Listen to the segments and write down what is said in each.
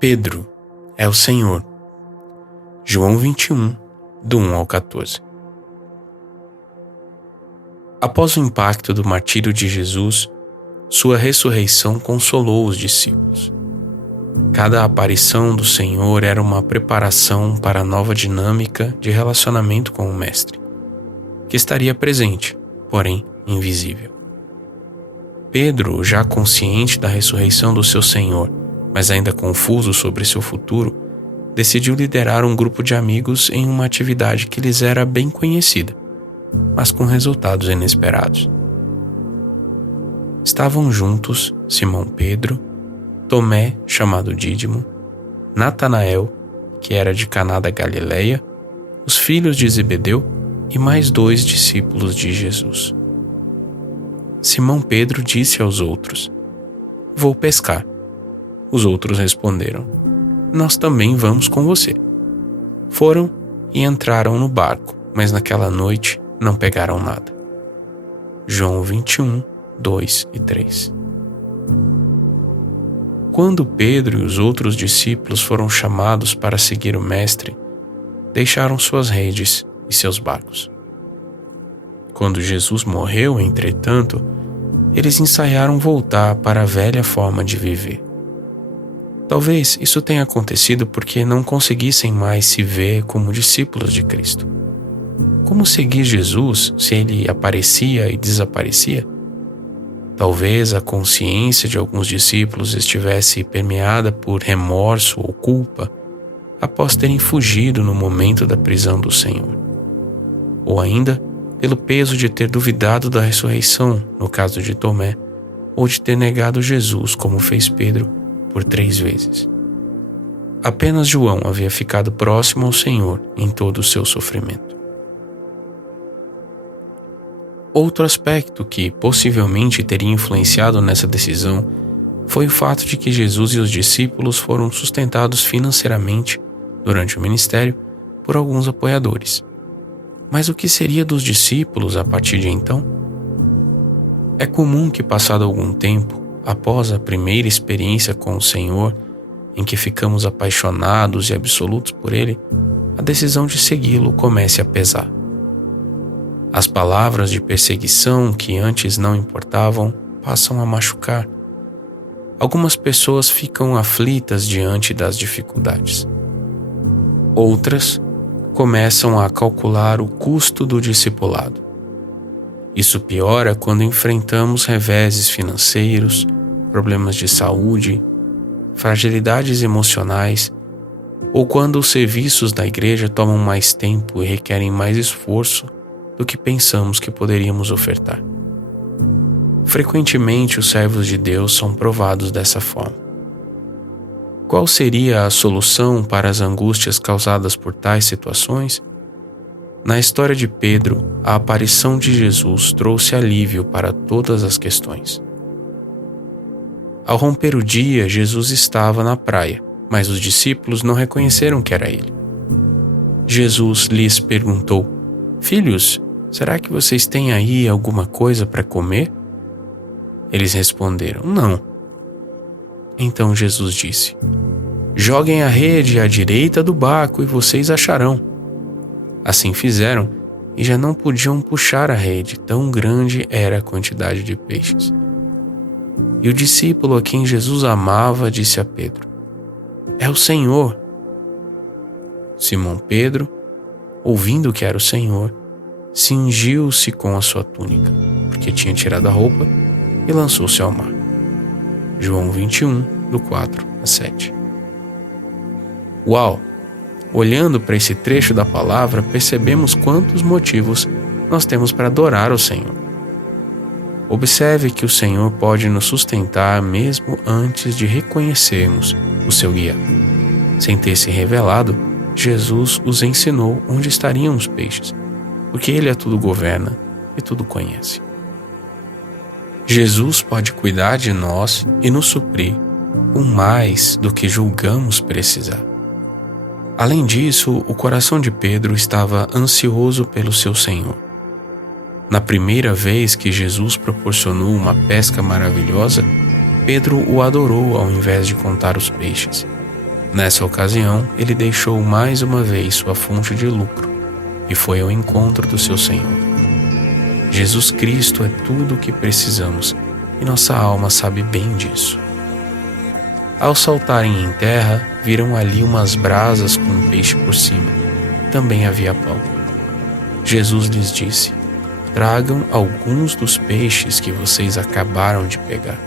Pedro é o Senhor. João 21, do 1 ao 14. Após o impacto do martírio de Jesus, sua ressurreição consolou os discípulos. Cada aparição do Senhor era uma preparação para a nova dinâmica de relacionamento com o Mestre, que estaria presente, porém invisível. Pedro, já consciente da ressurreição do seu Senhor, mas ainda confuso sobre seu futuro, decidiu liderar um grupo de amigos em uma atividade que lhes era bem conhecida, mas com resultados inesperados. Estavam juntos Simão Pedro, Tomé, chamado Dídimo, Natanael, que era de Caná da Galileia, os filhos de Zebedeu e mais 2 discípulos de Jesus. Simão Pedro disse aos outros: "Vou pescar." Os outros responderam: "Nós também vamos com você." Foram e entraram no barco, mas naquela noite não pegaram nada. João 21, 2 e 3. Quando Pedro e os outros discípulos foram chamados para seguir o Mestre, deixaram suas redes e seus barcos. Quando Jesus morreu, entretanto, eles ensaiaram voltar para a velha forma de viver. Talvez isso tenha acontecido porque não conseguissem mais se ver como discípulos de Cristo. Como seguir Jesus se ele aparecia e desaparecia? Talvez a consciência de alguns discípulos estivesse permeada por remorso ou culpa após terem fugido no momento da prisão do Senhor. Ou ainda pelo peso de ter duvidado da ressurreição, no caso de Tomé, ou de ter negado Jesus, como fez Pedro, por 3 vezes. Apenas João havia ficado próximo ao Senhor em todo o seu sofrimento. Outro aspecto que possivelmente teria influenciado nessa decisão foi o fato de que Jesus e os discípulos foram sustentados financeiramente durante o ministério por alguns apoiadores. Mas o que seria dos discípulos a partir de então? É comum que, passado algum tempo, após a primeira experiência com o Senhor, em que ficamos apaixonados e absolutos por Ele, a decisão de segui-lo comece a pesar. As palavras de perseguição que antes não importavam passam a machucar. Algumas pessoas ficam aflitas diante das dificuldades. Outras começam a calcular o custo do discipulado. Isso piora quando enfrentamos reveses financeiros, problemas de saúde, fragilidades emocionais, ou quando os serviços da igreja tomam mais tempo e requerem mais esforço do que pensamos que poderíamos ofertar. Frequentemente, os servos de Deus são provados dessa forma. Qual seria a solução para as angústias causadas por tais situações? Na história de Pedro, a aparição de Jesus trouxe alívio para todas as questões. Ao romper o dia, Jesus estava na praia, mas os discípulos não reconheceram que era ele. Jesus lhes perguntou: "Filhos, será que vocês têm aí alguma coisa para comer?" Eles responderam: "Não." Então Jesus disse: "Joguem a rede à direita do barco e vocês acharão." Assim fizeram e já não podiam puxar a rede, tão grande era a quantidade de peixes. E o discípulo a quem Jesus amava disse a Pedro: "É o Senhor." Simão Pedro, ouvindo que era o Senhor, cingiu-se com a sua túnica, porque tinha tirado a roupa, e lançou-se ao mar. João 21, do 4 a 7. Uau! Olhando para esse trecho da palavra, percebemos quantos motivos nós temos para adorar o Senhor. Observe que o Senhor pode nos sustentar mesmo antes de reconhecermos o seu guia. Sem ter se revelado, Jesus os ensinou onde estariam os peixes, porque Ele a tudo governa e tudo conhece. Jesus pode cuidar de nós e nos suprir com mais do que julgamos precisar. Além disso, o coração de Pedro estava ansioso pelo seu Senhor. Na primeira vez que Jesus proporcionou uma pesca maravilhosa, Pedro o adorou ao invés de contar os peixes. Nessa ocasião, ele deixou mais uma vez sua fonte de lucro e foi ao encontro do seu Senhor. Jesus Cristo é tudo o que precisamos e nossa alma sabe bem disso. Ao saltarem em terra, viram ali umas brasas com um peixe por cima. Também havia pão. Jesus lhes disse: tragam alguns dos peixes que vocês acabaram de pegar.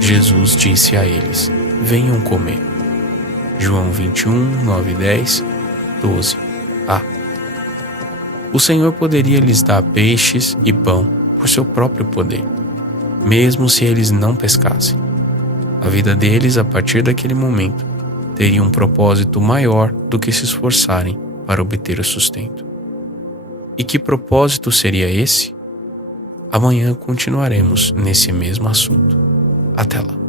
Jesus disse a eles: venham comer. João 21, 9 e 10, 12a. O Senhor poderia lhes dar peixes e pão por seu próprio poder, mesmo se eles não pescassem. A vida deles, a partir daquele momento, teria um propósito maior do que se esforçarem para obter o sustento. E que propósito seria esse? Amanhã continuaremos nesse mesmo assunto. Até lá.